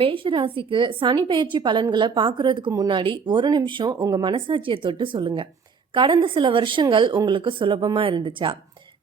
மேஷ ராசிக்கு சனி பெயர்ச்சி பலன்களை பார்க்கறதுக்கு முன்னாடி ஒரு நிமிஷம் உங்க மனசாட்சியை தொட்டு சொல்லுங்க. கடந்த சில வருஷங்கள் உங்களுக்கு சுலபமா இருந்துச்சா?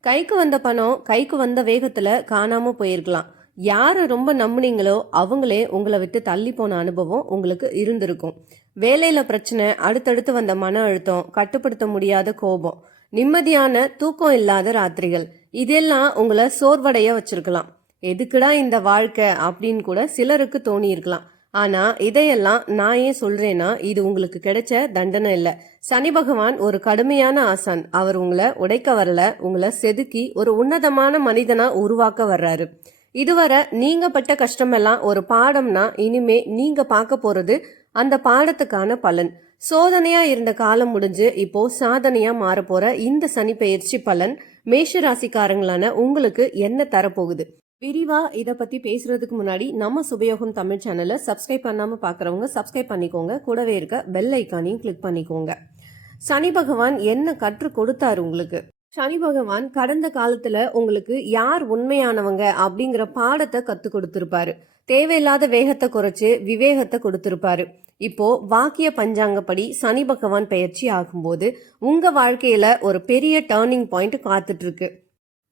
கைக்கு வந்த பணம் கைக்கு வந்த வேகத்துல காணாம போயிருக்கலாம். யாரை ரொம்ப நம்புனீங்களோ அவங்களே உங்களை விட்டு தள்ளி போன அனுபவம் உங்களுக்கு இருந்திருக்கும். வேலையில பிரச்சனை, அடுத்தடுத்து வந்த மன அழுத்தம், கட்டுப்படுத்த முடியாத கோபம், நிம்மதியான தூக்கம் இல்லாத ராத்திரிகள், இதெல்லாம் உங்களை சோர்வடைய வச்சிருக்கலாம். எதுக்குடா இந்த வாழ்க்கை அப்படின்னு கூட சிலருக்கு தோணி இருக்கலாம். ஆனா இதையெல்லாம் நான் ஏன் சொல்றேன்னா, இது உங்களுக்கு கிடைச்ச தண்டனை இல்ல. சனி பகவான் ஒரு கடுமையான ஆசான். அவர் உங்களை உடைக்க வரல, உங்களை செதுக்கி ஒரு உன்னதமான மனிதனா உருவாக்க வர்றாரு. இதுவரை நீங்க பட்ட கஷ்டமெல்லாம் ஒரு பாடம்னா, இனிமே நீங்க பார்க்க போறது அந்த பாடத்துக்கான பலன். சோதனையா இருந்த காலம் முடிஞ்சு இப்போ சாதனையா மாற போற இந்த சனி பெயர்ச்சி பலன் மேஷ ராசிக்காரங்களான உங்களுக்கு என்ன தரப்போகுது? விரிவா இதை பத்தி பேசுறதுக்கு முன்னாடி நம்ம சுபயோகம் தமிழ் சேனலை சப்ஸ்கிரைப் பண்ணாம பாக்குறவங்க சப்ஸ்கிரைப் பண்ணிக்கோங்க. கூடவே இருக்க பெல் ஐக்கானையும் கிளிக் பண்ணிக்கோங்க. சனி பகவான் என்ன கற்றுக் கொடுத்தாரு உங்களுக்கு? சனி பகவான் கடந்த காலத்துல உங்களுக்கு யார் உண்மையானவங்க அப்படிங்கிற பாடத்தை கத்து கொடுத்திருப்பாரு. தேவையில்லாத வேகத்தை குறைச்சு விவேகத்தை கொடுத்திருப்பாரு. இப்போ வாக்கிய பஞ்சாங்கப்படி சனி பகவான் பெயர்ச்சி ஆகும்போது உங்க வாழ்க்கையில ஒரு பெரிய டேர்னிங் பாயிண்ட் காத்துட்டு இருக்கு.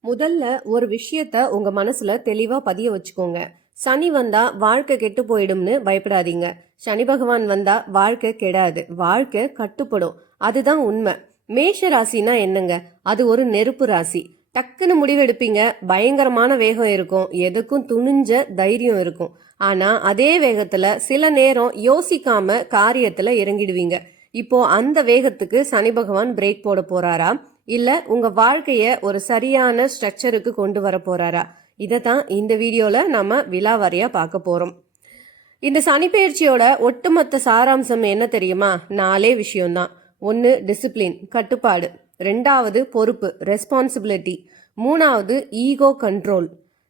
முதல்ல ஒரு விஷயத்த உங்க மனசுல தெளிவா பதிய வச்சுக்கோங்க. சனி வந்தா வாழ்க்கை கெட்டு போயிடும்னு பயப்படாதீங்க. சனி பகவான் வந்தா வாழ்க்கை கெடாது, வாழ்க்கை கட்டுப்படும். அதுதான் உண்மை. மேஷ ராசினா என்னங்க? அது ஒரு நெருப்பு ராசி. டக்குன்னு முடிவெடுப்பீங்க, பயங்கரமான வேகம் இருக்கும், எதுக்கும் துணிஞ்ச தைரியம் இருக்கும். ஆனா அதே வேகத்துல சில நேரம் யோசிக்காம காரியத்துல இறங்கிடுவீங்க. இப்போ அந்த வேகத்துக்கு சனி பகவான் பிரேக் போட போறாரா, இல்ல உங்க வாழ்க்கைய ஒரு சரியான ஸ்ட்ரக்சருக்கு கொண்டு வர போறாரா? இதை தான் இந்த வீடியோல நம்ம விலாவாரியா பார்க்க போறோம். இந்த சனிப்பெயர்ச்சியோட ஒட்டுமொத்த சாராம்சம் என்ன தெரியுமா? 4 விஷயம்தான். 1 டிசிப்ளின், கட்டுப்பாடு. 2வது பொறுப்பு, ரெஸ்பான்சிபிலிட்டி. 3வது ஈகோ கண்ட்ரோல்.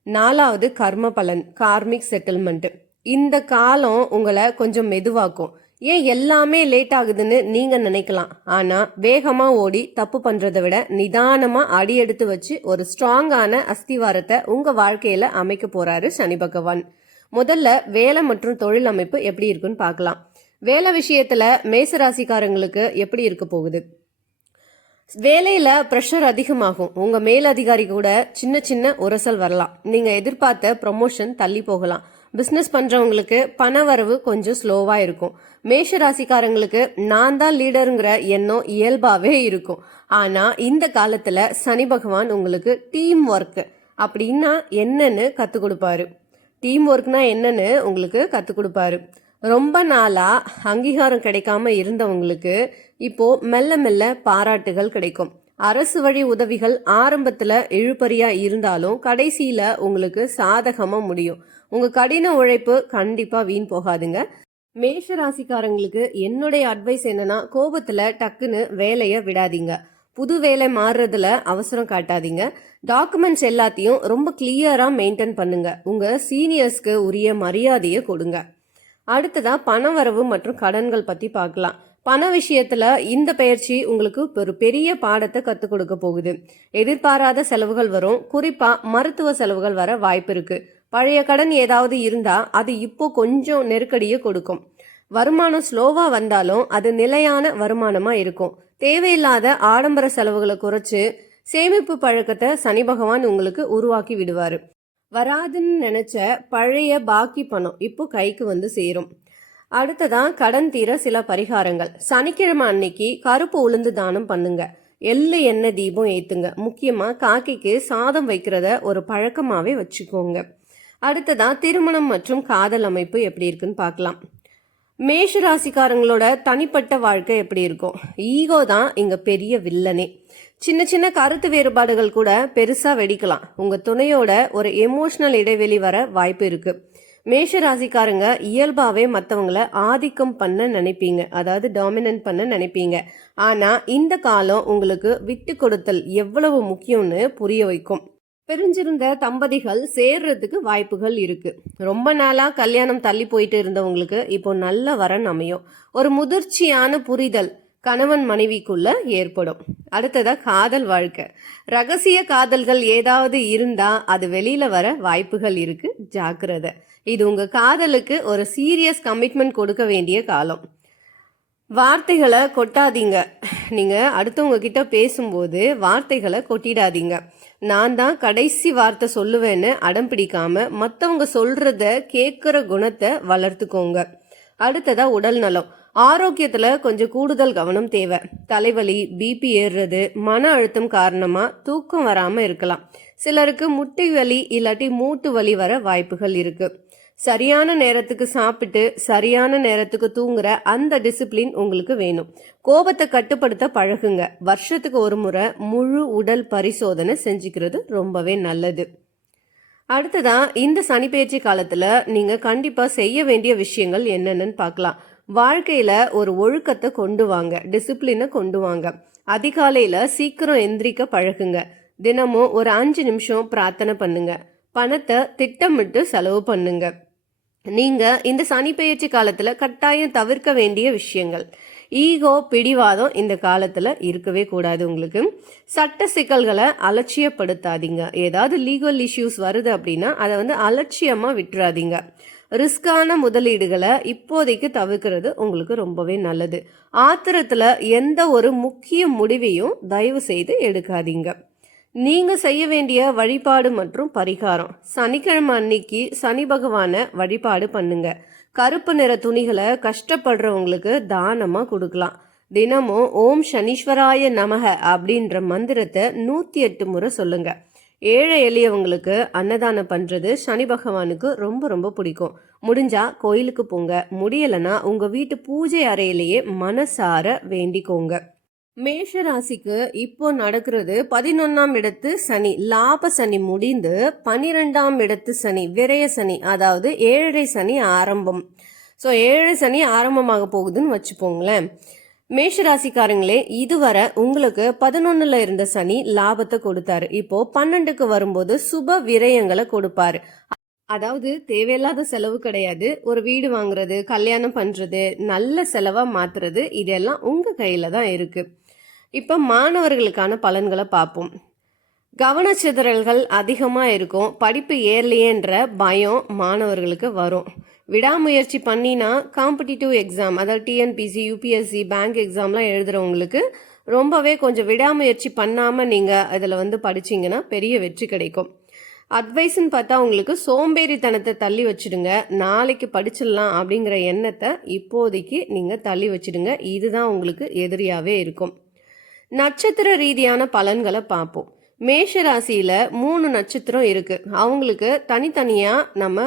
4வது கர்ம பலன், கார்மிக் செட்டில்மெண்ட். இந்த காலம் உங்களை கொஞ்சம் மெதுவாக்கும். ஏன் எல்லாமே லேட் ஆகுதுன்னு நீங்க நினைக்கலாம். ஆனா வேகமா ஓடி தப்பு பண்றதை விட நிதானமா அடி எடுத்து வச்சு ஒரு ஸ்ட்ராங்கான அஸ்திவாரத்தை உங்க வாழ்க்கையில அமைக்க போறாரு சனி பகவான். முதல்ல வேலை மற்றும் தொழில் அமைப்பு எப்படி இருக்குன்னு பார்க்கலாம். வேலை விஷயத்துல மேசராசிக்காரங்களுக்கு எப்படி இருக்க போகுது? வேலையில ப்ரெஷர் அதிகமாகும். உங்க மேலதிகாரி கூட சின்ன சின்ன உரசல் வரலாம். நீங்க எதிர்பார்த்த ப்ரொமோஷன் தள்ளி போகலாம். பிசினஸ் பண்றவங்களுக்கு பண வரவு கொஞ்சம் ஸ்லோவா இருக்கும். மேஷ ராசிக்காரங்களுக்கு நான் தான் லீடருங்கிற எண்ணம் இயல்பாவே இருக்கும். ஆனா இந்த காலத்துல சனி பகவான் உங்களுக்கு டீம் ஒர்க் அப்படின்னா என்னன்னு கத்து கொடுப்பாரு. டீம் ஒர்க்னா என்னன்னு உங்களுக்கு கத்து கொடுப்பாரு. ரொம்ப நாளா அங்கீகாரம் கிடைக்காம இருந்தவங்களுக்கு இப்போ மெல்ல மெல்ல பாராட்டுகள் கிடைக்கும். அரசு வழி உதவிகள் ஆரம்பத்துல இழுபறியா இருந்தாலும் கடைசியில உங்களுக்கு சாதகமா முடியும். உங்க கடின உழைப்பு கண்டிப்பா வீண் போகாதுங்க. மேஷ ராசிக்காரங்களுக்கு என்னுடைய அட்வைஸ் என்னன்னா, கோபத்துல டக்குன்னு வேலைய விடாதீங்க. புது வேலை மாறுறதுல அவசரம் காட்டாதீங்க. டாக்குமெண்ட்ஸ் எல்லாத்தையும் ரொம்ப கிளியரா மெயின்டைன் பண்ணுங்க. உங்க சீனியர்ஸ்க்கு உரிய மரியாதையை கொடுங்க. அடுத்ததா பணவரவு மற்றும் கடன்கள் பத்தி பார்க்கலாம். பண விஷயத்துல இந்த பயிற்சி உங்களுக்கு ஒரு பெரிய பாடத்தை கத்துக் கொடுக்க போகுது. எதிர்பாராத செலவுகள் வரும். குறிப்பா மருத்துவ செலவுகள் வர வாய்ப்பு இருக்கு. பழைய கடன் ஏதாவது இருந்தா அது இப்போ கொஞ்சம் நெருக்கடியை கொடுக்கும். வருமானம் ஸ்லோவா வந்தாலும் அது நிலையான வருமானமா இருக்கும். தேவையில்லாத ஆடம்பர செலவுகளை குறைச்சு சேமிப்பு பழக்கத்தை சனி பகவான் உங்களுக்கு உருவாக்கி விடுவாரு. வராதுன்னு நினைச்ச பழைய பாக்கி பணம் இப்போ கைக்கு வந்து சேரும். அடுத்ததான் கடன் தீர சில பரிகாரங்கள். சனிக்கிழமை அன்னைக்கு கருப்பு உளுந்து தானம் பண்ணுங்க. எள்ளு எண்ணெய் தீபம் ஏத்துங்க. முக்கியமா காக்கைக்கு சாதம் வைக்கிறத ஒரு பழக்கமாவே வச்சுக்கோங்க. அடுத்ததான் திருமணம் மற்றும் காதல் அமைப்பு எப்படி இருக்குன்னு பார்க்கலாம். மேஷ ராசிக்காரங்களோட தனிப்பட்ட வாழ்க்கை எப்படி இருக்கும்? ஈகோ தான் இங்க பெரிய வில்லனே. சின்ன சின்ன கருத்து வேறுபாடுகள் கூட பெருசா வெடிக்கலாம். உங்க துணையோட ஒரு எமோஷனல் இடைவெளி வர வாய்ப்பு இருக்கு. மேஷ ராசிக்காரங்க இயல்பாவே மற்றவங்களை ஆதிக்கம் பண்ண நினைப்பீங்க, அதாவது டாமினன்ட் பண்ண நினைப்பீங்க. ஆனா இந்த காலம் உங்களுக்கு விட்டு கொடுத்தல் எவ்வளவு முக்கியம்னு புரிய வைக்கும். பிரிஞ்சிருந்த தம்பதிகள் சேர்றதுக்கு வாய்ப்புகள் இருக்கு. ரொம்ப நாளா கல்யாணம் தள்ளி போயிட்டு இருந்தவங்களுக்கு இப்போ நல்ல வரன் அமையும். ஒரு முதிர்ச்சியான புரிதல் கணவன் மனைவிக்குள்ள ஏற்படும். அடுத்ததா காதல் வாழ்க்கை. ரகசிய காதல்கள் ஏதாவது இருந்தா அது வெளியில வர வாய்ப்புகள் இருக்கு, ஜாக்கிரதை. இது உங்க காதலுக்கு ஒரு சீரியஸ் கமிட்மெண்ட் கொடுக்க வேண்டிய காலம். வார்த்தைகளை கொட்டாதீங்க. நீங்க அடுத்தவங்க கிட்ட பேசும்போது வார்த்தைகளை கொட்டிடாதீங்க. நான் தான் கடைசி வார்த்தை சொல்லுவேன்னு அடம் பிடிக்காம மற்றவங்க சொல்றத கேட்குற குணத்தை வளர்த்துக்கோங்க. அடுத்ததா உடல் நலம். ஆரோக்கியத்துல கொஞ்சம் கூடுதல் கவனம் தேவை. தலைவலி, பிபி ஏறுறது, மன அழுத்தம் காரணமா தூக்கம் வராம இருக்கலாம். சிலருக்கு முட்டி வலி இல்லாட்டி மூட்டு வலி வர வாய்ப்புகள் இருக்கு. சரியான நேரத்துக்கு சாப்பிட்டு சரியான நேரத்துக்கு தூங்குற அந்த டிசிப்ளின் உங்களுக்கு வேணும். கோபத்தை கட்டுப்படுத்த பழகுங்க. வருஷத்துக்கு ஒரு முறை முழு உடல் பரிசோதனை செஞ்சுக்கிறது ரொம்பவே நல்லது. அடுத்ததா இந்த சனிப்பெயர்ச்சி காலத்துல நீங்க கண்டிப்பா செய்ய வேண்டிய விஷயங்கள் என்னென்னு பார்க்கலாம். வாழ்க்கையில ஒரு ஒழுக்கத்தை கொண்டு வாங்க, டிசிப்ளினை கொண்டு வாங்க. அதிகாலையில சீக்கிரம் எந்திரிக்க பழகுங்க. தினமும் ஒரு 5 நிமிஷம் பிரார்த்தனை பண்ணுங்க. பணத்தை திட்டமிட்டு செலவு பண்ணுங்க. நீங்க இந்த சனிப்பெயர்ச்சி காலத்துல கட்டாயம் தவிர்க்க வேண்டிய விஷயங்கள். ஈகோ, பிடிவாதம் இந்த காலத்துல இருக்கவே கூடாது. உங்களுக்கு சட்ட சிக்கல்களை அலட்சியப்படுத்தாதீங்க. ஏதாவது லீகல் இஷ்யூஸ் வருது அப்படின்னா அதை அலட்சியமா விட்டுறாதீங்க. ரிஸ்கான முதலீடுகளை இப்போதைக்கு தவிர்க்கிறது உங்களுக்கு ரொம்பவே நல்லது. ஆத்திரத்துல எந்த ஒரு முக்கிய முடிவையும் தயவு செய்து எடுக்காதீங்க. நீங்க செய்ய வேண்டிய வழிபாடு மற்றும் பரிகாரம். சனிக்கிழமை அன்னைக்கு சனி பகவான வழிபாடு பண்ணுங்க. கருப்பு நிற துணிகளை கஷ்டப்படுறவங்களுக்கு தானமா கொடுக்கலாம். தினமும் ஓம் சனீஸ்வராய நமக அப்படின்ற மந்திரத்தை 108 முறை சொல்லுங்க. ஏழை எளியவங்களுக்கு அன்னதானம் பண்றது சனி பகவானுக்கு ரொம்ப ரொம்ப பிடிக்கும். முடிஞ்சா கோயிலுக்கு போங்க. முடியலைன்னா உங்க வீட்டு பூஜை அறையிலேயே மனசார வேண்டிக்கோங்க. மேஷ ராசிக்கு இப்போ நடக்கிறது 11ஆம் இடத்து சனி, லாப சனி முடிந்து 12ஆம் இடத்து சனி, விரய சனி, அதாவது 7.5 சனி ஆரம்பம். ஸோ 7 சனி ஆரம்பமாக போகுதுன்னு வச்சுப்போங்களேன். மேஷராசிக்காரங்களே, இதுவரை உங்களுக்கு 11ல் இருந்த சனி லாபத்தை கொடுத்தாரு. இப்போ 12க்கு வரும்போது சுப விரயங்களை கொடுப்பாரு. அதாவது தேவையில்லாத செலவு கிடையாது. ஒரு வீடு வாங்குறது, கல்யாணம் பண்றது, நல்ல செலவா மாத்துறது, இதெல்லாம் உங்க கையில தான் இருக்கு. இப்ப மாணவர்களுக்கான பலன்களை பார்ப்போம். கவனச்சிதறல்கள் அதிகமா இருக்கும். படிப்பு ஏறலையேன்ற பயம் மாணவர்களுக்கு வரும். விடாமுயற்சி பண்ணினா காம்படிட்டிவ் எக்ஸாம், அதாவது டிஎன்பிசி, யூபிஎஸ்சி, பேங்க் எக்ஸாம்லாம் எழுதுறவங்களுக்கு ரொம்பவே கொஞ்சம் விடாமுயற்சி பண்ணாம நீங்க இதுல படிச்சீங்கன்னா பெரிய வெற்றி கிடைக்கும். அட்வைஸ்ன்னு பார்த்தா உங்களுக்கு சோம்பேறித்தனத்தை தள்ளி வச்சிடுங்க. நாளைக்கு படிச்சிடலாம் அப்படிங்கிற எண்ணத்தை இப்போதைக்கு நீங்க தள்ளி வச்சிடுங்க. இதுதான் உங்களுக்கு எதிரியாவே இருக்கும். நட்சத்திர ரீதியான பலன்களை பார்ப்போம். மேஷ ராசியில 3 நட்சத்திரம் இருக்கு. அவங்களுக்கு தனித்தனியா நம்ம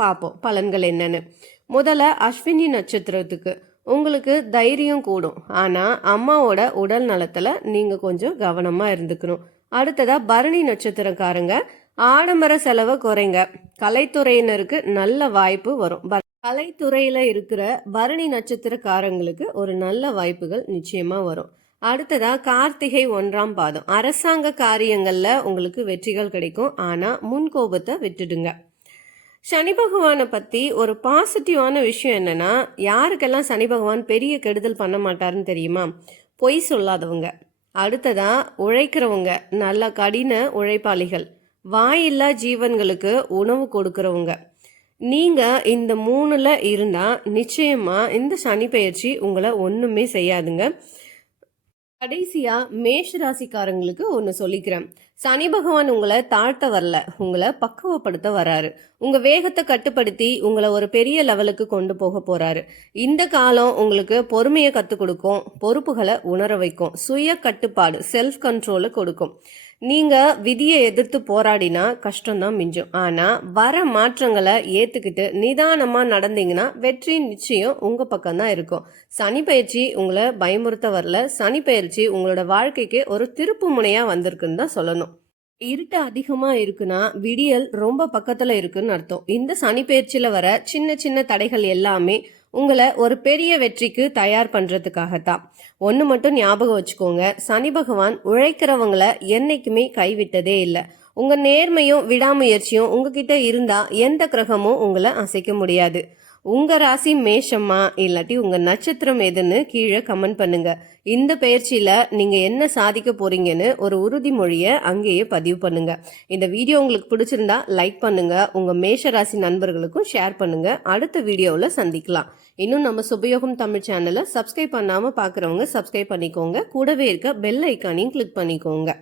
பார்ப்போம் பலன்கள் என்னன்னு. முதல்ல அஸ்வினி நட்சத்திரத்துக்கு உங்களுக்கு தைரியம் கூடும். ஆனா அம்மாவோட உடல் நலத்துல நீங்க கொஞ்சம் கவனமா இருந்துக்கணும். அடுத்ததா பரணி நட்சத்திரக்காரங்க, ஆடம்பர செலவை குறைங்க. கலைத்துறையினருக்கு நல்ல வாய்ப்பு வரும். கலைத்துறையில இருக்கிற பரணி நட்சத்திரக்காரங்களுக்கு ஒரு நல்ல வாய்ப்புகள் நிச்சயமா வரும். அடுத்ததா கார்த்திகை 1ஆம் பாதம், அரசாங்க காரியங்கள்ல உங்களுக்கு வெற்றிகள் கிடைக்கும். ஆனா முன்கோபத்தை விட்டுடுங்க. சனி பகவானை பத்தி ஒரு பாசிட்டிவான விஷயம் என்னன்னா, யாருக்கெல்லாம் சனி பகவான் பெரிய கெடுதல் பண்ண மாட்டாருன்னு தெரியுமா? பொய் சொல்லாதவங்க, அடுத்ததா உழைக்கிறவங்க, நல்ல கடின உழைப்பாளிகள், வாயில்லா ஜீவன்களுக்கு உணவு கொடுக்கறவங்க. நீங்க இந்த 3ல் இருந்தா நிச்சயமா இந்த சனி பெயர்ச்சி உங்களை ஒண்ணுமே செய்யாதுங்க. கடைசியா மேஷ ராசிக்காரங்களுக்கு ஒன்று சொல்லிக்கிறேன். சனி பகவான் உங்களை தாழ்த்த வரல, உங்களை பக்குவப்படுத்த வராரு. உங்க வேகத்தை கட்டுப்படுத்தி உங்களை ஒரு பெரிய லெவலுக்கு கொண்டு போக போறாரு. இந்த காலம் உங்களுக்கு பொறுமையை கற்றுக் கொடுக்கும், பொறுப்புகளை உணர வைக்கும், சுய கட்டுப்பாடு, செல்ஃப் கண்ட்ரோலை கொடுக்கும். நீங்க விதியை எதிர்த்து போராடினா கஷ்டம்தான் மிஞ்சும். ஆனா வர மாற்றங்களை ஏத்துக்கிட்டு நிதானமா நடந்தீங்கன்னா வெற்றி நிச்சயம் உங்க பக்கம் தான் இருக்கும். சனி பயிற்சி உங்களை பயமுறுத்த வரல, சனி பயிற்சி உங்களோட வாழ்க்கைக்கு ஒரு திருப்பு முனையா வந்திருக்குன்னு தான் சொல்லணும். இருட்டு அதிகமா இருக்குன்னா விடியல் ரொம்ப பக்கத்துல இருக்குன்னு அர்த்தம். இந்த சனி பயிற்சியில வர சின்ன சின்ன தடைகள் எல்லாமே உங்களை ஒரு பெரிய வெற்றிக்கு தயார் பண்றதுக்காகத்தான். ஒன்று மட்டும் ஞாபகம் வச்சுக்கோங்க, சனி பகவான் உழைக்கிறவங்களை என்னைக்குமே கைவிட்டதே இல்லை. உங்க நேர்மையும் விடாமுயற்சியும் உங்ககிட்ட இருந்தா எந்த கிரகமும் உங்களை அசைக்க முடியாது. உங்கள் ராசி மேஷமா இல்லாட்டி உங்கள் நட்சத்திரம் எதுன்னு கீழே கமெண்ட் பண்ணுங்க. இந்த பயிற்சியில் நீங்கள் என்ன சாதிக்க போறீங்கன்னு ஒரு உறுதிமொழியை அங்கேயே பதிவு பண்ணுங்க. இந்த வீடியோ உங்களுக்கு பிடிச்சிருந்தா லைக் பண்ணுங்க, உங்கள் மேஷ ராசி நண்பர்களுக்கும் ஷேர் பண்ணுங்க. அடுத்த வீடியோவில் சந்திக்கலாம். இன்னும் நம்ம சுபயோகம் தமிழ் சேனலை சப்ஸ்கிரைப் பண்ணாமல் பார்க்குறவங்க சப்ஸ்கிரைப் பண்ணிக்கோங்க. கூடவே இருக்க பெல் ஐக்கானையும் கிளிக் பண்ணிக்கோங்க.